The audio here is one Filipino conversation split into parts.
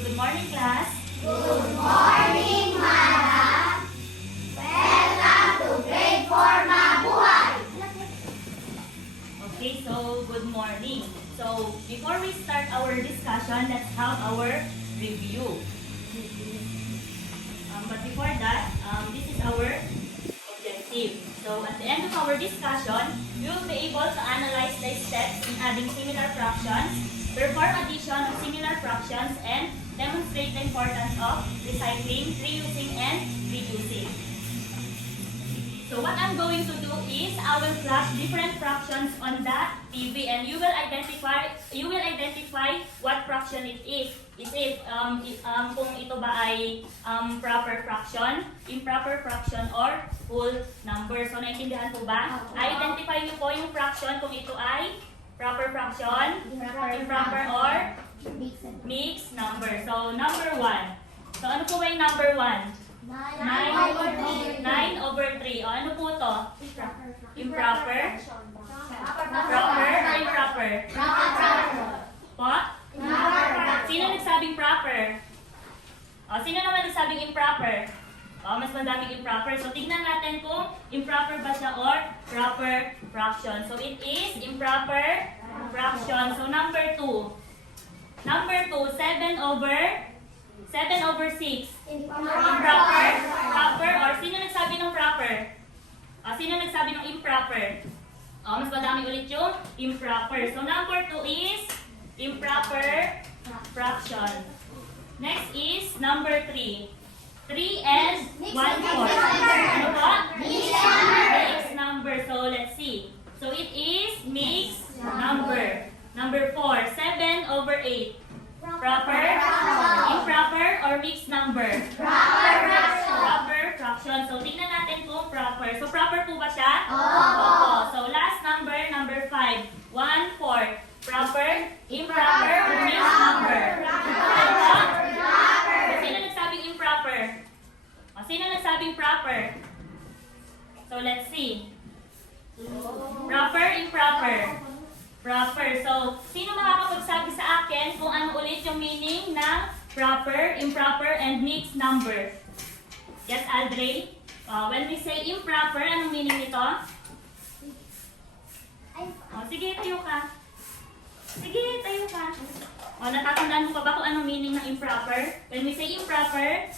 good morning, class. Good morning, madam. Welcome to grade 4 Mabuhay. Okay, so good morning. So before we start our discussion, let's have our review. But before that, this is our objective. So at the end of our discussion, we will be able to analyze the steps in adding similar fractions, perform addition of similar fractions, and demonstrate the importance of recycling, reusing, and reducing. So what I'm going to do is I will flash different fractions on the TV, and you will identify what fraction it is. Kung ito ba ay proper fraction, improper fraction, or whole number. So naintindihan po ba? Identify niyo po yung fraction kung ito ay proper fraction, improper, or mixed number. So number 1. So ano po ba yung number 1? 9 over 3. O ano po to? Improper? Proper or improper? Po? Sino nagsabing proper? O, sino naman nagsabing improper? O, mas madaming improper. So tignan natin kung improper ba siya or proper fraction. So it is improper fraction. So number 2. Number 2, 7 over 6. Improper? Proper? Or sino nagsabi ng proper? Sino nagsabi ng improper? Mas madami ulit yung improper. So number 2 is improper fraction. Next is number 3. 3 and 1/4. Ano po? Mixed number. So let's see. So it is mixed number. Number 4, 7 over 8. Proper? Improper or mixed number? Proper fraction. So tingnan natin kung proper. So proper po ba siya? Opo. So last number, number 5. 1/4. Proper? Improper or mixed number? Proper. Sino nagsabing improper? Sino nagsabing proper? So let's see. Proper, improper? Proper. So, sino makakapagsabi sa akin kung ano ulit yung meaning ng proper, improper, and mixed number? Yes, Aldrey? When we say improper, anong meaning nito? Sige, tayo ka. Sige, tayo ka. Natatandaan mo pa ba kung anong meaning ng improper? When we say improper,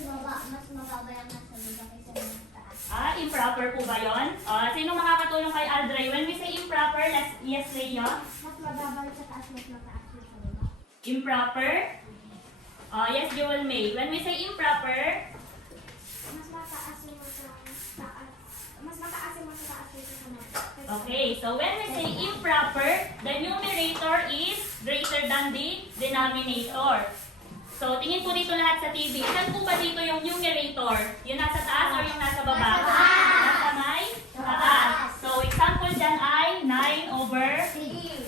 Mas mababa yung nasa lugar kaysa yung taas. improper po ba yun? Sino makakatulong kay Aldrey? When we say improper, yes, Leo? Mas mababa sa taas, mas mataas yung sa lugar. Improper? Yes, Joel May. When we say improper, Mas mataas yung sa taas. Mas mataas yung sa taas kaysa sa mga. okay, so when we say improper, the numerator is greater than the denominator. So, tingin po dito lahat sa TV. Saan po ba dito yung numerator? Yung nasa taas or yung nasa baba? Nasa may taas. So, example dyan ay 9 over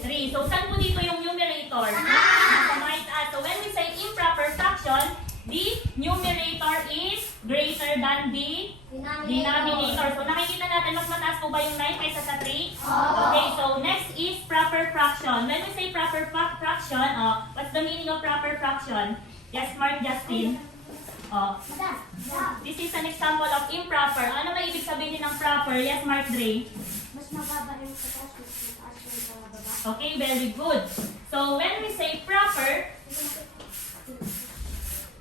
3. So, saan po dito yung numerator? Nasa may taas. So, when we say improper fraction, the numerator is greater than the denominator. So, nakikita natin, mas mataas po ba yung 9 kaysa sa 3? Okay, so next is proper fraction. When we say proper fraction, what's the meaning of proper fraction? Yes, Mark Justin. This is an example of improper. Ano may ibig sabihin ng proper? Yes, Mark Dre. Mas mababa yung sa taas, mas mataas yung sa baba. Okay, very good. So, when we say proper,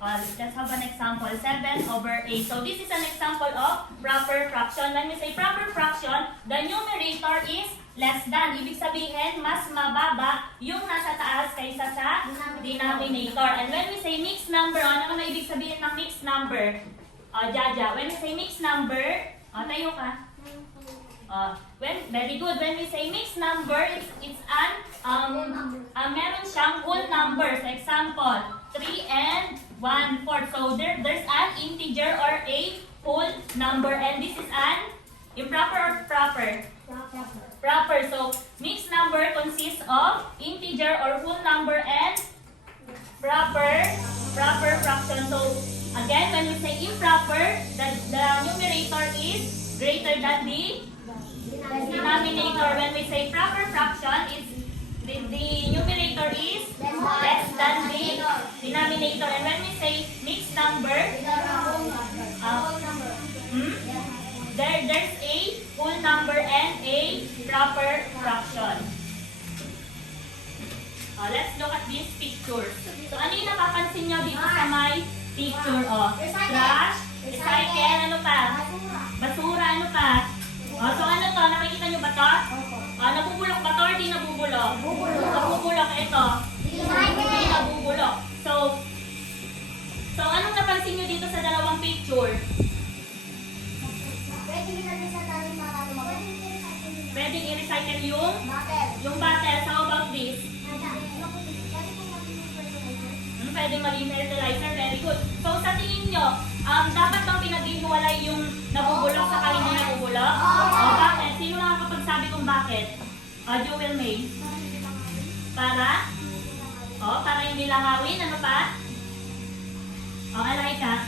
let's have an example. 7 over 8. So, this is an example of proper fraction. When we say proper fraction, the numerator is less than. Ibig sabihin, mas mababa yung nasa taas kaysa sa denominator. And when we say mixed number, ano na ibig sabihin ng mixed number? Jaja, when we say mixed number, tayo ka. Very good. When we say mixed number, it's meron siyang whole number. So, example, 3 and 1/4. So, there's an integer or a whole number. And this is an improper or proper? Proper. So, mixed number consists of integer or whole number and proper fraction. So, again, when we say improper, the numerator is greater than the denominator. When we say proper fraction, the numerator is less than the denominator. denominator. And when we say mixed number, there's a whole number and a proper fraction. Let's look at these pictures. So, ano yung napapansin nyo dito sa may picture? Trash, recycle, ano pa? Basura, ano pa? So, ano to? Nakikita nyo ba to? Nabubulok ba to or di nabubulok? Nabubulok. Ito. Hindi nabubulok. So, anong napansin nyo dito sa dalawang picture? Pwedeng i-recycle yung bottle. So, how about this? Pwedeng maging fertilizer. Very good. So, sa tingin nyo, dapat bang pinag-ihiwalay yung nabubulok sa hindi nabubulok? Bakit? Sino nakakapagsabi kung bakit? Jewel May. Para? Para hindi langawin. Ano pa? Alay ka.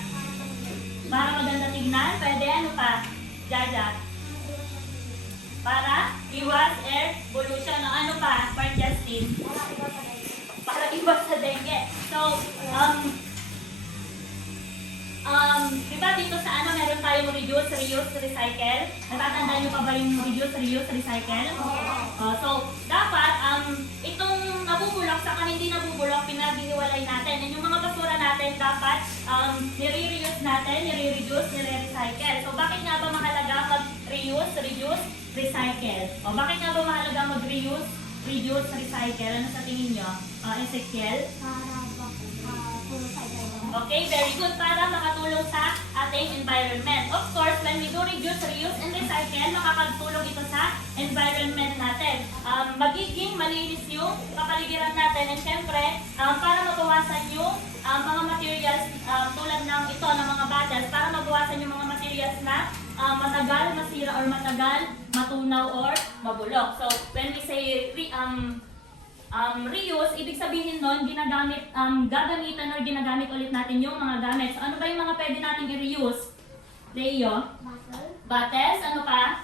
Para maganda tignan. Pwede. Ano pa? Jaja. Para iwas air pollution. Ano pa? Part Justin. Para iwas sa dengue. So, diba dito sa meron tayong reduce, reuse, recycle? Natatandaan nyo pa ba yung reduce, reuse, recycle? So, dapat, itong nabubulok sa hindi nabubulok, pinag-iwalay natin. And yung mga basura natin, dapat, nire-reuse natin, nire-reduce, nire-recycle. So, bakit nga ba mahalaga mag-reuse, reduce, recycle? Bakit nga ba mahalaga mag-reuse, reduce, recycle? Ano sa tingin nyo? Ezekiel? Okay, very good. Para makatulong sa ating environment. Of course, when we do reduce, reuse, and recycle, makakatulong ito sa environment natin. Magiging malinis yung kapaligiran natin. And syempre, para mabawasan yung mga materials tulad ng ito, ng mga bottles, para mabawasan yung mga materials na matagal masira or matagal matunaw or mabulok. So, when we say reuse, ibig sabihin nun, gagamitan or ginagamit ulit natin yung mga gamit. So, ano ba yung mga pwede nating i-reuse? Leo? Bottles? Ano pa?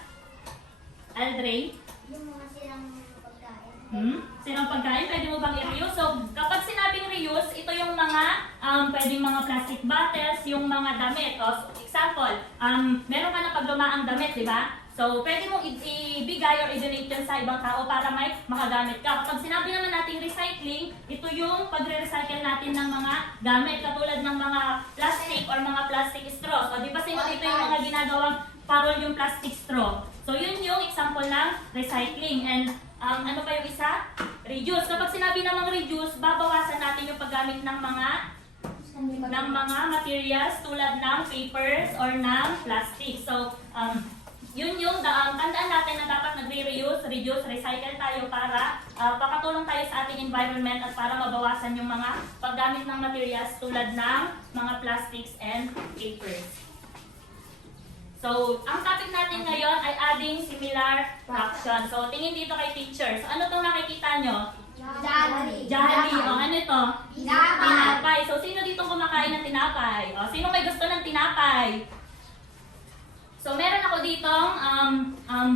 Aldray? Yung mga sirang pagkain. Sirang pagkain, pwede mo bang i-reuse? So, kapag sinabing reuse, ito yung mga pwedeng mga plastic bottles, yung mga damit. Example, meron ka na paglumaang damit, di ba? So, pwede mong ibigay or i-donate yun sa ibang tao para may makagamit ka. Kapag sinabi naman natin recycling, ito yung pagre-recycle natin ng mga gamit katulad ng mga plastic or mga plastic straws. O, di ba dito yung mga ginagawang parol yung plastic straw. So, yun yung example ng recycling. And ano pa yung isa? Reduce. Kapag sinabi namang reduce, babawasan natin yung paggamit ng mga materials tulad ng papers or ng plastic. So, yun yung tandaan natin na dapat nagre-reuse, reduce, recycle tayo para pakatulong tayo sa ating environment at para mabawasan yung mga paggamit ng materials tulad ng mga plastics and papers. So, ang topic natin ngayon ay adding similar fractions. So, tingin dito kay teacher. So, ano itong nakikita nyo? Jolly. Ano ito? Tinapay. So, sino dito kumakain ng tinapay? Sino may gusto ng tinapay? So, meron ako ditong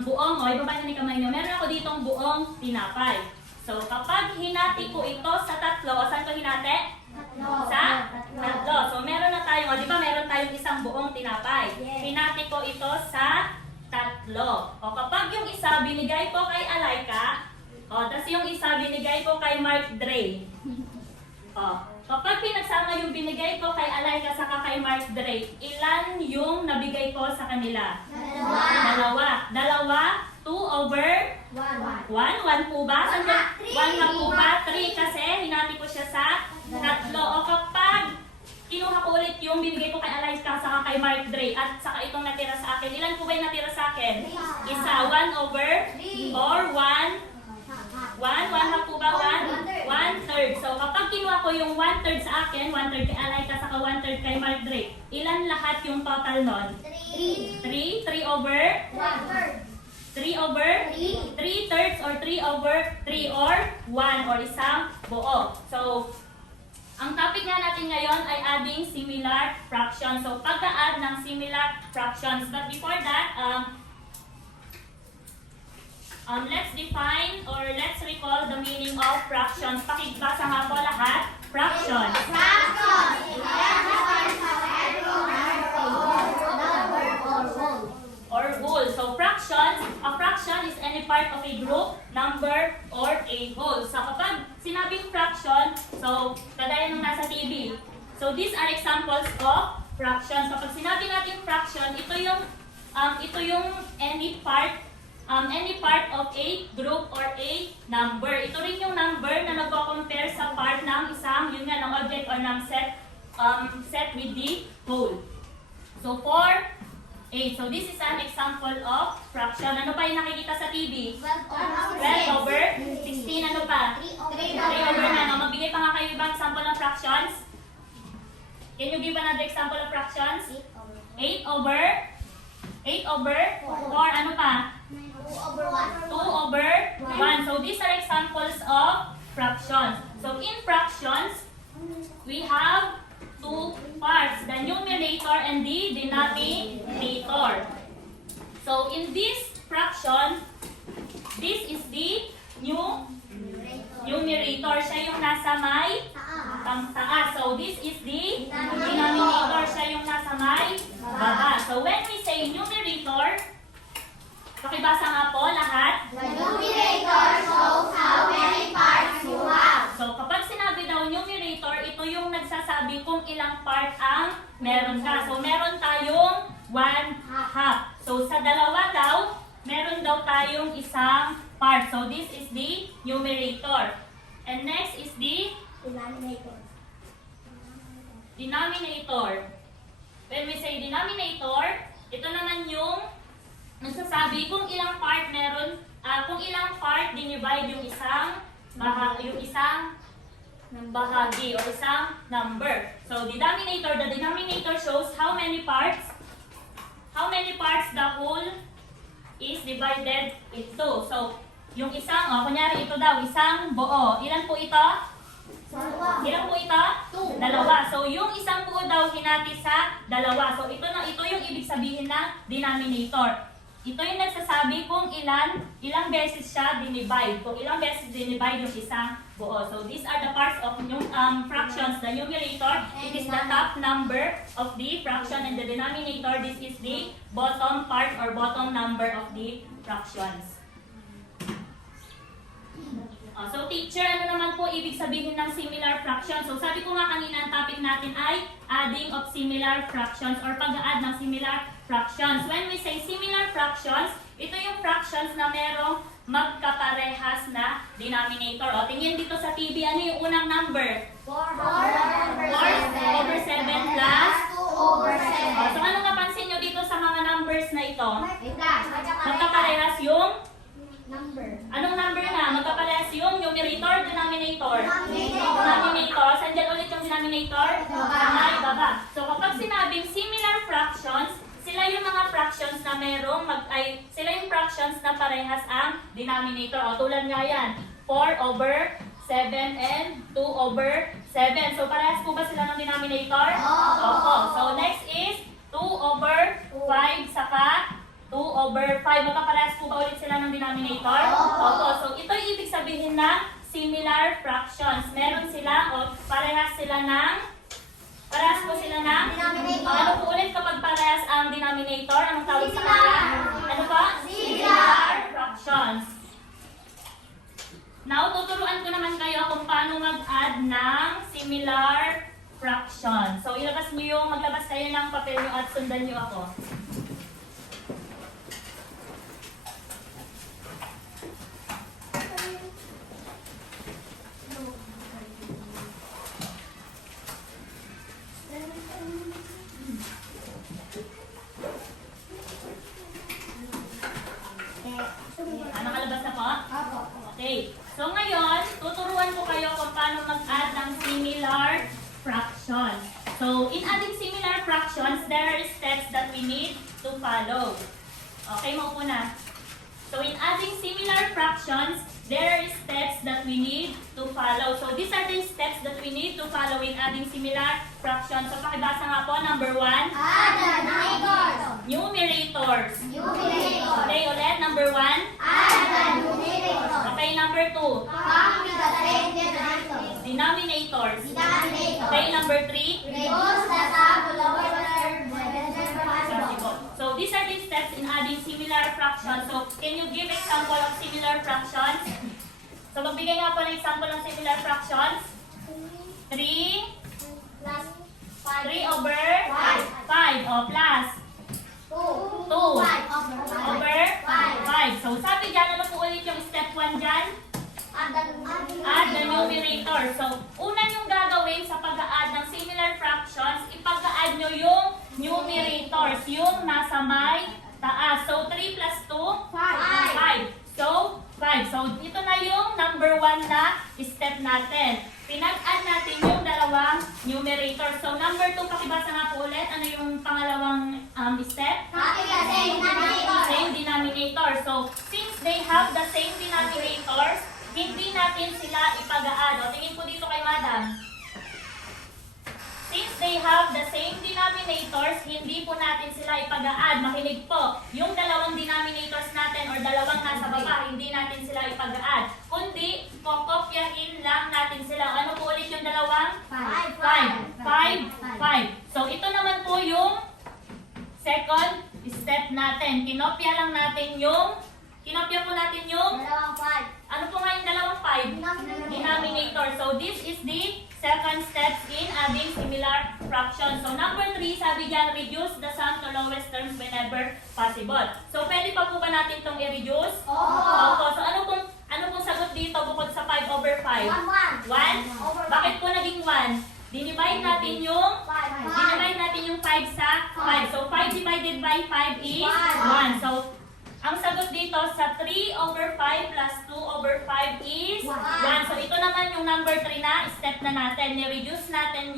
buong, ibaba na ni kamay nyo. Meron ako ditong buong tinapay. So, kapag hinati ko ito sa tatlo, saan ko hinati? Sa tatlo. So, meron na tayong, di ba meron tayong isang buong tinapay. Hinati ko ito sa tatlo. Kapag yung isa binigay ko kay Alaika, tapos yung isa binigay ko kay Mark Dre. Kapag pinagsama yung binigay ko kay Alaika sa kay Mark Dre, ilan yung nabigay ko sa kanila? Dalawa. 2 over 1. 1 po ba? 1 na po ba? 3 kasi hinati ko siya sa tatlo. O kapag kinuha ko ulit yung binigay ko kay Alaika sa kay Mark Dre at saka itong natira sa akin, ilan po ba yung natira sa akin? Isa. 1 over or 1 half po ba? 1/3. So, kapag kinuha ko yung 1/3 sa akin, 1/3 kay Alaika, saka 1/3 kay Mark Dre, ilan lahat yung total nun? 3 over? 3 over? 3/3 or 3 over 3 or 1 or isang buo. So, ang topic nga natin ngayon ay adding similar fractions. So, pagka-add ng similar fractions. But before that, let's define or let's recall the meaning of fractions. Pakibasa nga po lahat. Fractions. So, kagaya nung nasa TV. So, these are examples of fractions. Kapag sinabi natin fraction, ito yung any part of a group or a number. Ito rin yung number na nagko-compare sa part ng isang, yun nga, ng object or ng set with the whole. So, 8. So, this is an example of fraction. Ano pa yung nakikita sa TV? 12 over 16. Ano pa? 3 over na. No? Magbigay pa nga kayo ibang example ng fractions. Can you give another example of fractions? 8 over 4. Ano pa? 2 over 1. So, these are examples of fractions. So, in fractions, we have two parts, the numerator and the denominator. So, in this fraction, this is the numerator. Siya yung nasa may taas. So, this is the denominator. Siya yung nasa may baba. So, when we say numerator, pakibasa nga po lahat. The numerator shows how many parts you have. So, kapag sinabi daw numerator, ito yung nagsasabi kung ilang part ang meron ka. So, meron tayong 1/2. So, sa dalawa daw, meron daw tayong isang part. So, this is the numerator. And next is the denominator. When we say denominator, ito naman yung nagsasabi kung ilang part meron, kung ilang part dinivide yung isang bahagi o isang number. So, the denominator shows how many parts the whole is divided into. So, yung isang, kunyari ito daw, isang buo. Ilan po ito? Ilan po ito? 2. Dalawa. So, yung isang buo daw hinati sa dalawa. So, ito yung ibig sabihin ng denominator. Ito yung nagsasabi kung ilang beses siya dinivide. Kung ilang beses dinivide yung isang buo. So, these are the parts of fractions. The numerator, it is the top number of the fraction, and the denominator, this is the bottom part or bottom number of the fractions. So, teacher, ano naman po ibig sabihin ng similar fractions? So, sabi ko nga kanina, ang topic natin ay adding of similar fractions or pag-add ng similar fractions. When we say similar fractions, ito yung fractions na merong magkaparehas na denominator. O, tingin dito sa TV, ano yung unang number? 4 over 7 plus 2 over 7. So, anong napansin nyo dito sa mga numbers na ito? Magkaparehas. Magkaparehas yung Number. anong number na? Magkaparehas yung numerator, denominator. Denominator. Denominator. Saan dyan ulit yung denominator? Baba. Ay, baba. So, kapag sinabing similar fractions, sila yung mga fractions na merong sila yung fractions na parehas ang denominator. O, tulad nga yan. 4 over 7 and 2 over 7. So, parehas po ba sila ng denominator? Opo. So, next is 2 over 5 saka 2 over 5. Magkaparehas po ba ulit sila ng denominator? Opo. So, ito yung ibig sabihin ng similar fractions. Meron sila o parehas po sila ng Denominator. ano po ulit kapag parehas ang denominator? Anong tawag sa kanila? Ano pa? Similar. Fractions. Now, tuturuan ko naman kayo kung paano mag-add ng similar fractions. So, maglabas kayo ng papel nyo at sundan nyo ako. Nakalabas na po? Okay. So ngayon, tuturuan ko kayo kung paano mag-add ng similar fractions. So, in adding similar fractions, there are steps that we need to follow. Okay, maupo na. So, in adding similar fractions, there are steps that we need to follow. So, these are the steps that we need to follow in adding similar fractions. So, pakibasa nga po, number 1. Add the numerators. Numerators. Numerator. Okay, ulit, number 1. Add the numerator. Okay, number 2. Come with the same denominator. Denominators. Denominator. Okay, number 3. Reduce the sum to lower the third possible. So, these are the steps in adding similar fractions. So, can you give example of similar fractions? So, magbigay nga po ng example ng similar fractions. plus 2 over 5. So, sabi dyan, ano po ulit yung step 1 dyan? Add the numerator. So, una yung gagawin sa pag-add ng similar fractions, ipag-add nyo yung numerators, yung nasa may taas. So, 3 plus 2, 5. So, 5. So, ito na yung number 1 na step natin. Pinag-add natin yung dalawang numerators. So, number 2, pakibasa nga po ulit. Ano yung pangalawang step? Same denominator. So, since they have the same denominators, hindi natin sila ipag-add. O, tingin po dito kay madam. Since they have the same denominators, hindi po natin sila ipag-add. Makinig po. Yung dalawang denominators natin or dalawang nasa baba, hindi natin sila ipag-add. Kundi, kokopyahin lang natin sila. Ano po ulit yung dalawang? 5. So, ito naman po yung second step natin. Kinopya lang natin yung ano po nga yung dalawang 5? Denominator. So, this is the second step in adding similar fractions. So, number 3, sabi dyan, reduce the sum to lowest terms whenever possible. So, pwede pa po ba natin itong i-reduce? Opo. So, ano pong sagot dito bukod sa 5 over 5? 1? Bakit po naging 1? Dinivide natin yung 5 sa 5. So, 5 divided by 5 is 1. So, ang sagot dito sa 3 over 5 plus 2 over 5 is 1. So, ito naman yung number 3 na step na natin. Ni-reduce natin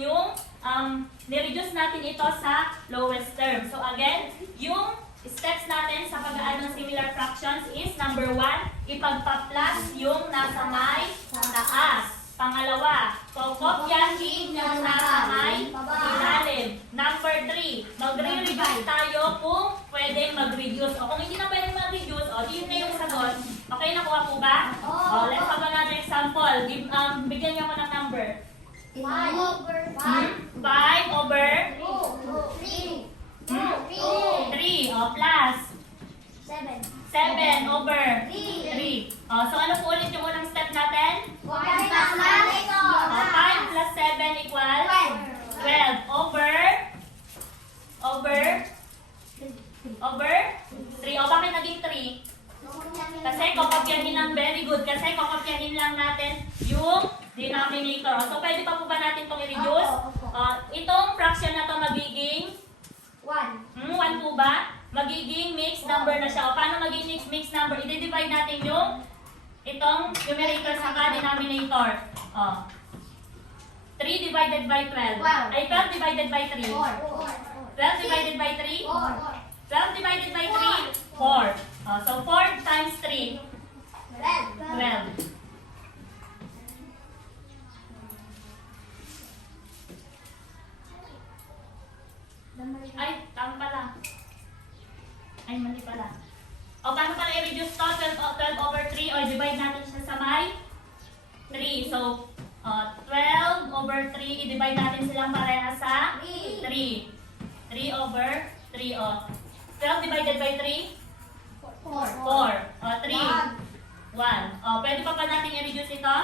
ito sa lowest term. So, again, yung steps natin sa pag-add ng similar fractions is number 1, ipagpa-plus yung nasa may taas. Pangalawa, kokopyahin yung nasa may ilalim. Number 3, magre-revise tayo kung pwedeng mag-reduce. O kung hindi na pwedeng mag-reduce, o yun na yung sagot. Okay, nakuha po ba? O, let's have another example. Bigyan niyo ako ng number. 5 over 3. O, plus 7 over 3. O, so ano po ulit yung unang step natin? 5 plus 7 equals 12 over 3. O, bakit naging 3? Kasi kokopyahin lang, very good. Kasi kokopyahin lang natin yung denominator. So, pwede pa po ba natin itong i-reduce? Itong fraction na to magiging 1 po ba? Magiging mixed number na siya. O, paano magiging mixed number? I-divide natin yung itong numerator sa denominator. 3 divided by 12. Ay, 12 divided by 3. 12 divided by 3? 12 divided by 3? 4. So, 4 times 3? 12. Ay, tama pala. Ay, mali pala. O, paano pala i-reduce to? 12 over 3, o divide natin siya sa may 3. So, 12 over 3, i-divide natin silang parehas sa 3. 3 over 3, o. 12 divided by 3? 4. O, 3. 1. O, pwede pa natin i-reduce ito?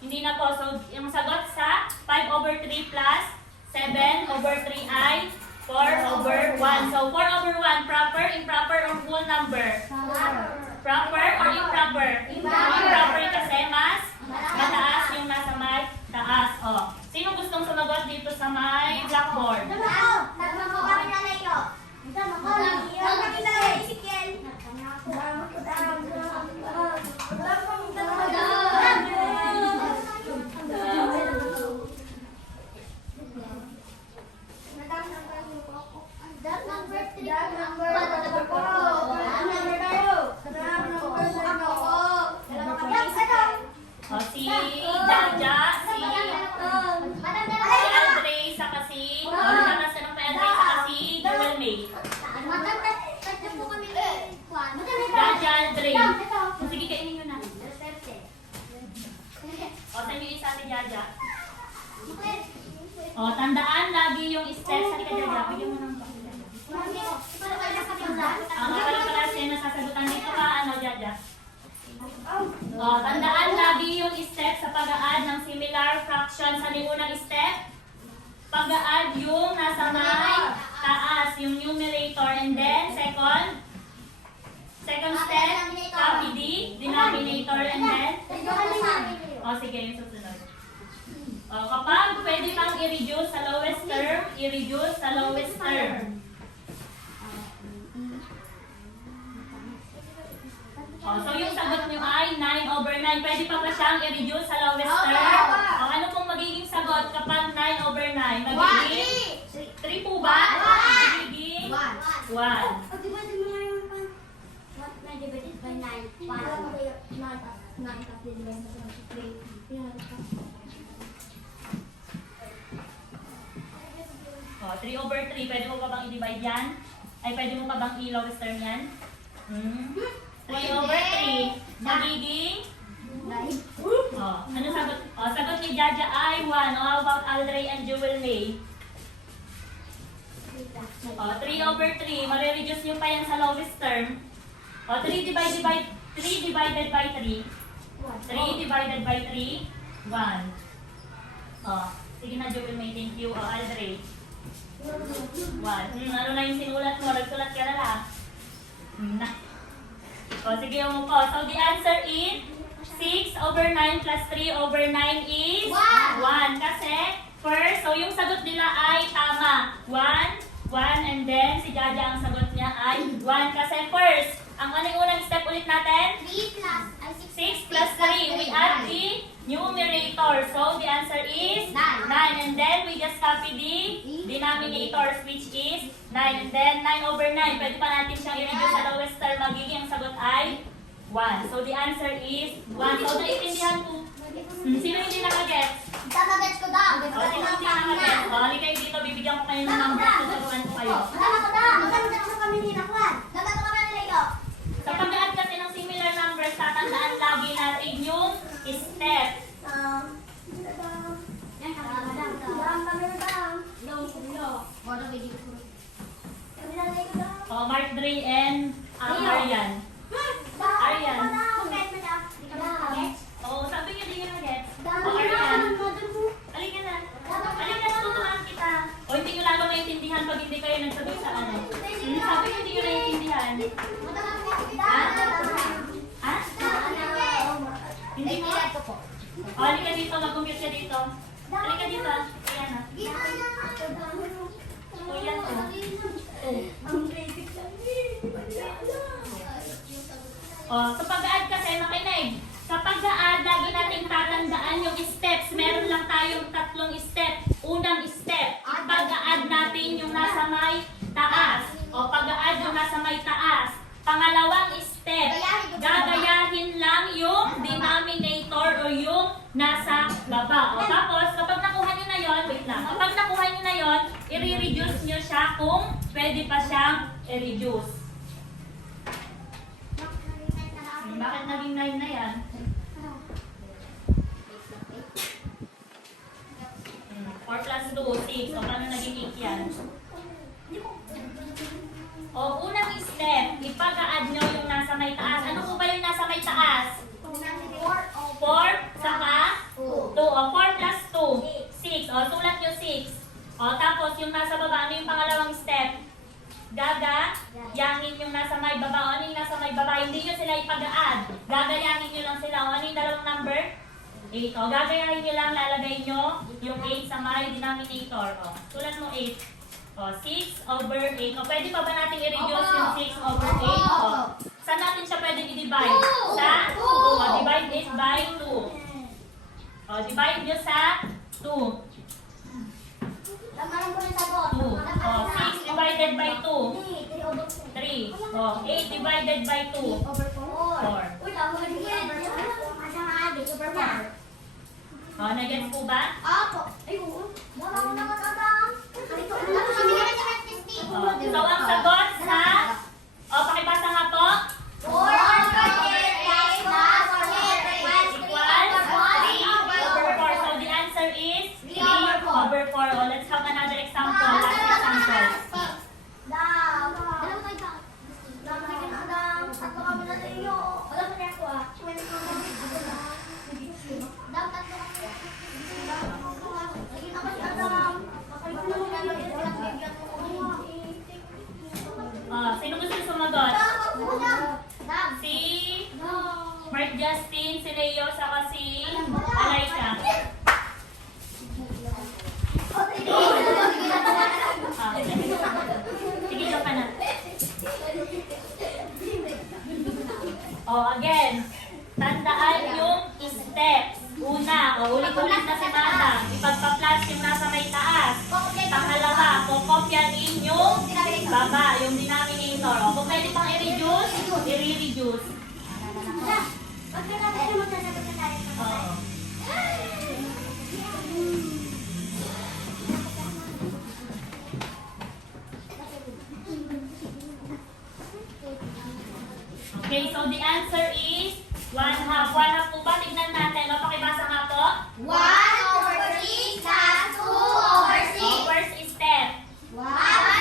Hindi na po. So, yung sagot sa 5 over 3 plus 7 over 3 ay 4 over 1. So, 4 over 1, proper, improper, or whole number? Proper or improper? Improper kasi mas mataas yung nasa may taas. O, sino gustong sumagot dito sa may blackboard? O, si Jaja, si Aldre, saka si Jewel May. Jaja, Aldre. Sige, kainin nyo na. O, saan yung isa si Jaja? O, tandaan lagi yung steps. Halika, Jaja. Bigyan mo ng pakilala. Pala siya nasasagutan dito ka, Jaja? O, tandaan lagi yung step sa pag-add ng similar fractions. Ano yung unang step? Pag-add yung nasa may taas yung numerator. And then, second step, copy the denominator. And then, sige, yung susunod. Kapag pwede pang i-reduce sa lowest term, i-reduce sa lowest term. So yung sagot nyo ay 9/9. Pwede pa ba siyang i-reduce sa lowest term? Ano pong magiging sagot kapag 9/9? Magiging 3 po ba? Magiging 1. Divided by 9. 3/3. Pwede mo pa bang i-divide yan? Ay, pwede mo pa bang i-lowest term yan? 3/3. Magiging? Ano sagot? Sagot ni Jaja ay 1. How about Aldray and Jewel May? 3/3. Mare-reduce nyo pa yan sa lowest term. 3 divided by 3. 3 divided by 3, 1. Sige na, Jewel May. Thank you. Aldray. 1. Ano na yung sinulat mo? Nagsulat ka na lang. Sige mo po. So the answer is 6/9 plus 3/9 is 1. Kasi first, so yung sagot nila ay tama. 1, and then si Jaja ang sagot niya ay 1. Kasi first, ang anong unang step ulit natin? 6 plus 3. We add the numerator. So the answer is 9. And then we just copy the denominators, which is 9. And then 9/9. Pwede pa natin siyang i-reduce sa lowest term. Magiging ang sagot ay 1. So the answer is 1. So naiintindihan po. Sino hindi nakagets? Sino hindi nakagets? Halika kayo dito. Bibigyan ko kayo ng number. Tuturuan ko kayo. Sa pag-add kasi ng similar numbers, tatandaan lagi natin yung step. Mark Dre and Marian. Aryan. Sabi niyo di nyo na-gets. Aryan. Halika na. Halika na, tuturuan kita. Hindi nyo lalo maintindihan pag hindi kayo nagsagot sa ano. Sabi niyo hindi nyo naiintindihan. Hindi mo? Halika dito, mag-compute ka dito. Halika dito. Ayan na. Yan to. Sa pag-add kasi, makinig. Sa pag-add, lagi nating tatandaan yung steps. Meron lang tayong 3 step. Unang step, pag-add natin yung nasa may taas. Pag-add yung nasa may taas. Pangalawang step, gagayahin lang yung denominator o yung nasa baba. Tapos, kapag nakuha nyo na yon, wait lang. Kapag nakuha nyo na yon, i-reduce nyo siya kung pwede pa siyang i-reduce. Bakit naging 9 na yan? 4 plus 2, 6. Paano naging 8 yan? Unang step, ipag-add nyo yung nasa may taas. Ano po ba yung nasa may taas? 4 saka 2. 4 plus 2, 6. Sulat nyo 6. Tapos yung nasa baba, ano yung pangalawang step? Gagayangin yung nasa may baba. Ano yung nasa may baba? Hindi nyo sila ipag-add. Gagayangin nyo lang sila. Ano yung dalawang number? 8. Gagayahin nyo lang, lalagay nyo yung 8 sa may denominator. Sulat mo 8. 6/8. Pwede pa ba natin i-reduce yung 6/8? Saan natin siya pwedeng i-divide? Sa 2. Divide it by 2. Divide nyo sa 2. 6 divided by 2. 3. 8 divided by 2. 4. Nag-gets po ba? So, ang sagot sa... pakibasa nga po. 4 equals 3/4. So, the answer is 3/4. Let's have another example. Last example. reduce. Pag natapos na magsasagot na tayo. Oo. Okay, so the answer is 1/2. 1/2 po ba? Tignan natin. O, pakibasa nga po. 1/3 plus 2/6. O, first step. 1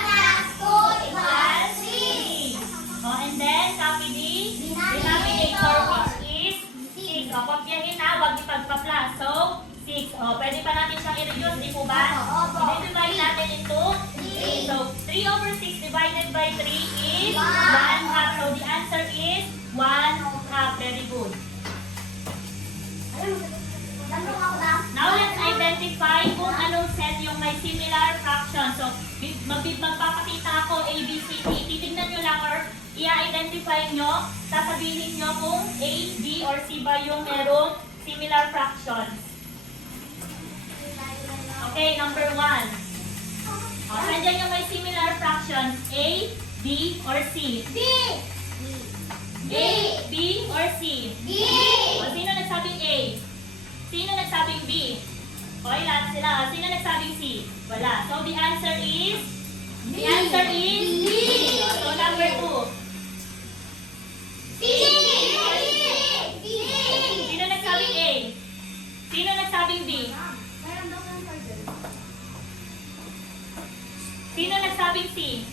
plus 2 equals 3. O, and then, copy the denominator, which is 6. O, kopyahin na, huwag ipagpa-plus. So, 6. O, pwede pa natin siyang i-reduce, di po ba? Opo. I-divide natin into 3. So, 3/6 divided by 3 is 1. 1/2. So, the answer is 1/2. Very good. Now, let's identify kung anong set yung may similar fraction. So, magpapakita ako A, B, C, D. Titignan nyo lang or i-identify nyo. Sasabihin nyo kung A, B, or C ba yung merong similar fractions. Okay, number 1. O, nandiyan yung may similar fractions. A, B, or C? B. A, B, or C? B. O, sino nagsabing A? Sino nagsabing B? Okay, lahat sila. O, sino nagsabing C? Wala. So, the answer is? The answer is B. O, so, number 2. B. B. Sino nagsabing A? Sino nagsabing B? Sino nagsabing C?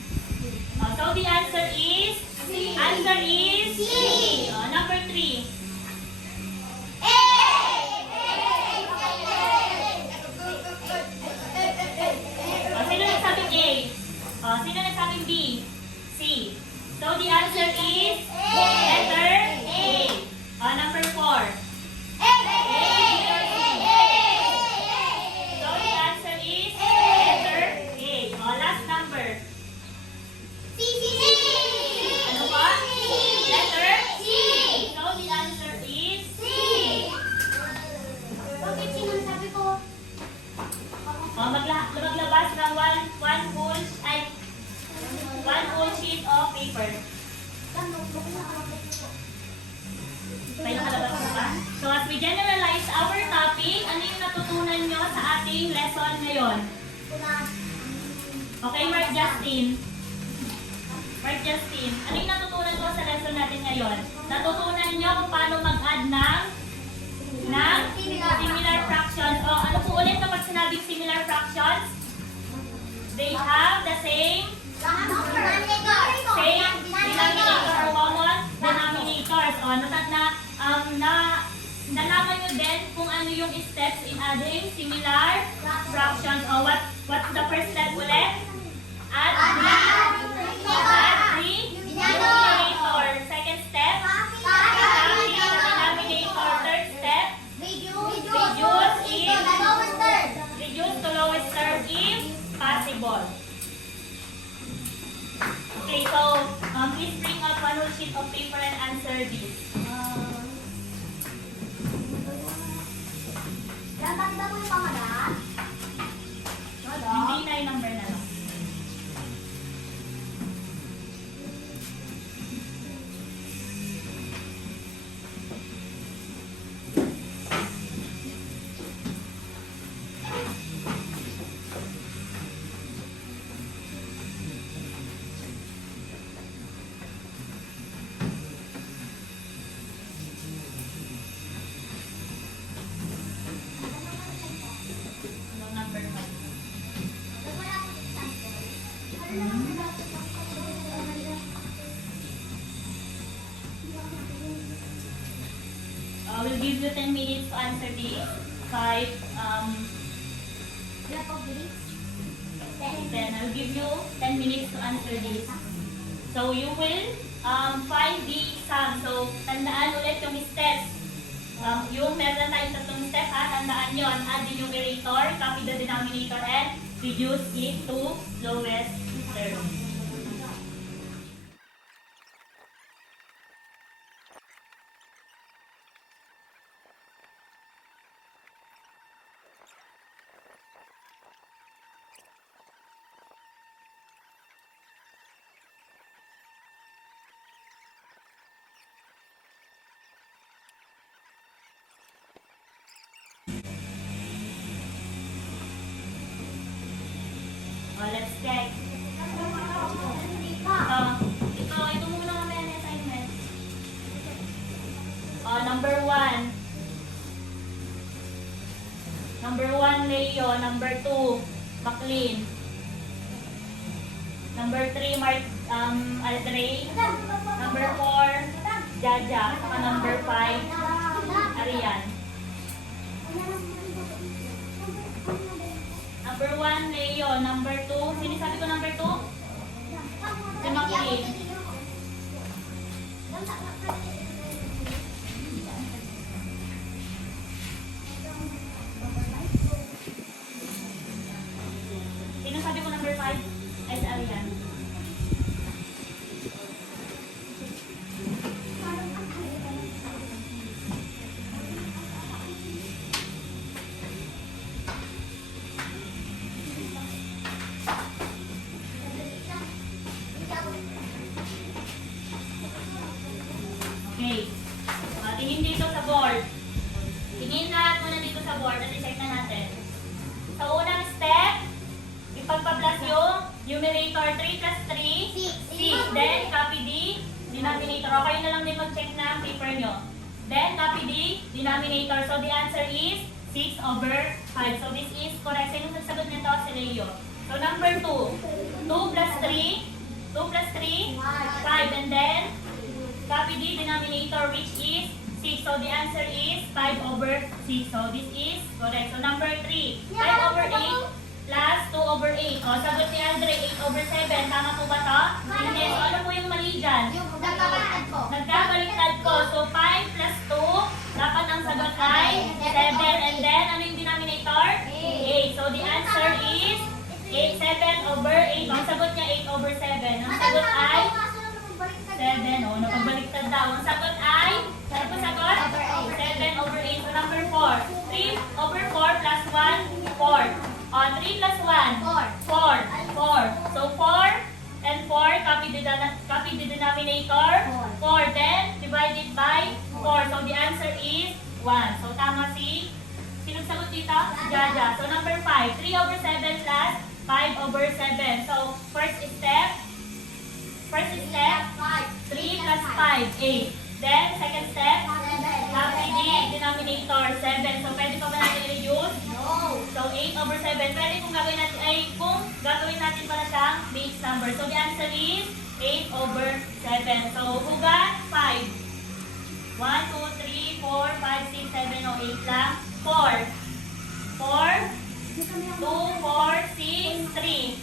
O, so, the answer is? C. Answer is C. O, number 3. A. O, sino nagsabing A? O, sino nagsabing B? C. So, the answer is letter A. O, number 4. So, the answer is letter A. O, last number. Ano pa? Letter C. So, the answer is O, maglabas ng one whole sheet of paper. May nakalabas na ba? So, as we generalize our topic, ano yung natutunan nyo sa ating lesson ngayon? Okay, Mark Justin. Mark Justin, ano yung natutunan ko sa lesson natin ngayon? Natutunan nyo kung paano mag-add ng similar fractions. O, ano po ulit kapag sinabing similar fractions? They have the same denominator or common denominators. O, nalaman nyo din kung ano yung steps in adding similar fractions. O, what's the first step ulit? Add the denominator. Second step, copy the denominator. Third step, reduce to lowest term if possible. Okay, so please bring out one whole sheet of paper and answer this. Hindi na yung number na lang. Anong number 5? We'll give you 10 minutes to answer this. 5, then I'll give you 10 minutes to answer this. So you will find the sum. So tandaan ulit yung steps. Yung meron na tayong tatlong step ha, tandaan yun. Add the numerator, copy the denominator, and reduce it to lowest term. Let's check. Ito muna mamaya na assignment. Number 1. Number 1, Leo. Number 2, Maclean. Number 3, Aldrey. Number 4, Jaja. Saka number 5, Arian. Number 1, Leo. Number 2, sinisabi ko number 2? Si Maclean. Sinasabi ko number 5? Ay, si Arian. Okay. Tingin dito sa board. Tingin lahat muna dito sa board at i-check na natin. Sa unang step, ipagpa-plus yung numerator 3 plus 3, 6. Then, copy D, denominator. O, kayo na lang din mag-check ng paper nyo. Then, copy D, denominator. So, the answer is 6 over 5. So, this is correct. Sino nagsagot nito? Si Leo. So, number 2. 2 plus 3. 2 plus 3, 5. And then, copy D, denominator, which is 6. So, the answer is 5 over 6. So, this is correct. So, number 3. 5 over 8 plus 2 over 8. O, sagot ni Andre, 8 over 7. Tama po ba to? Hindi. So, ano po yung mali dyan? Nagkabaliktad ko. So, 5 plus 2. Dapat ang sagot ay 7. And then, ano yung denominator? 8. So, the answer is 7 over 8. Ang sagot niya 8 over 7. Ang sagot ay 7. O, napagbaliktad daw. Ang sagot ay, ano po sagot? 7 over 8. So, number 4. 3 over 4 plus 1, 4. 3 plus 1, 4. 4. So, 4 and 4, copy the denominator. 4. Then, divided by 4. So, the answer is 1. So, tama si, sino sagot dito? Jaja. So, number 5. 3 over 7 plus 5 over 7. So, first step, 3 plus 5, 8. Then, second step, copy the denominator, 7. So, pwede pa ba natin i-reduce? So, 8 over 7. Pwede kung gagawin natin pala siyang base number. So, the answer is 8 over 7. So, who got 5? 1, 2, 3, 4, 5, 6, 7, o 8 lang. 4. 4, 2, 4, 6, 3.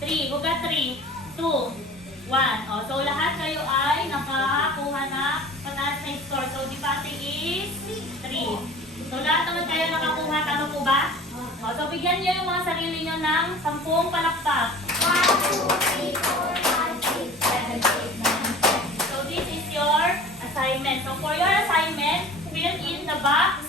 3. Who got 3? 2. 1. O, so, lahat kayo ay nakakuha na pataas na score. So, the passing is 3. So, lahat naman kayo nakakuha. Tama po ba? O, so, bigyan nyo yung mga sarili nyo ng 10 palakpak. 1, 2, 3, 4, 5, 6, 7, 8, 9, 10. So, this is your assignment. So, for your assignment, fill in the box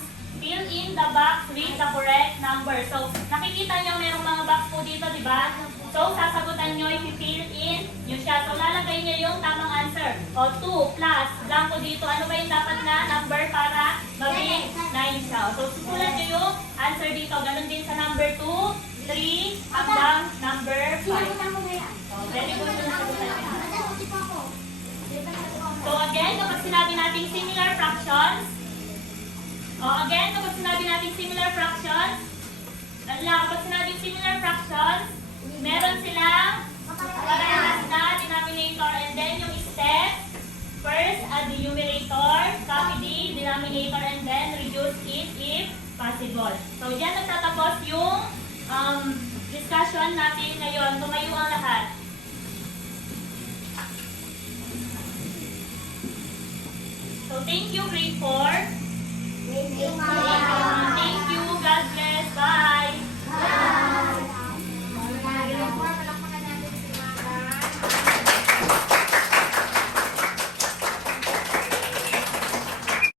with the correct number. So, nakikita nyo merong mga box po dito, di ba? So, sasagutan nyo, i-fill in nyo siya. So, lalagay nyo yung tamang answer. O, 2 plus, blanco dito. Ano ba yung dapat na number para maging 9 siya? So, susulat nyo yung answer dito. Ganon din sa number 2, 3, hanggang number 5. So, very good yung sagutan nyo. So, again, kapag sinabi natin similar fractions, meron silang parehas na denominator, and then yung step, first add the numerator, copy the denominator, and then reduce it if possible. So, diyan nagtatapos yung discussion natin ngayon. Tumayo ang lahat. So, thank you, grade 4. Thank you. God bless. Bye.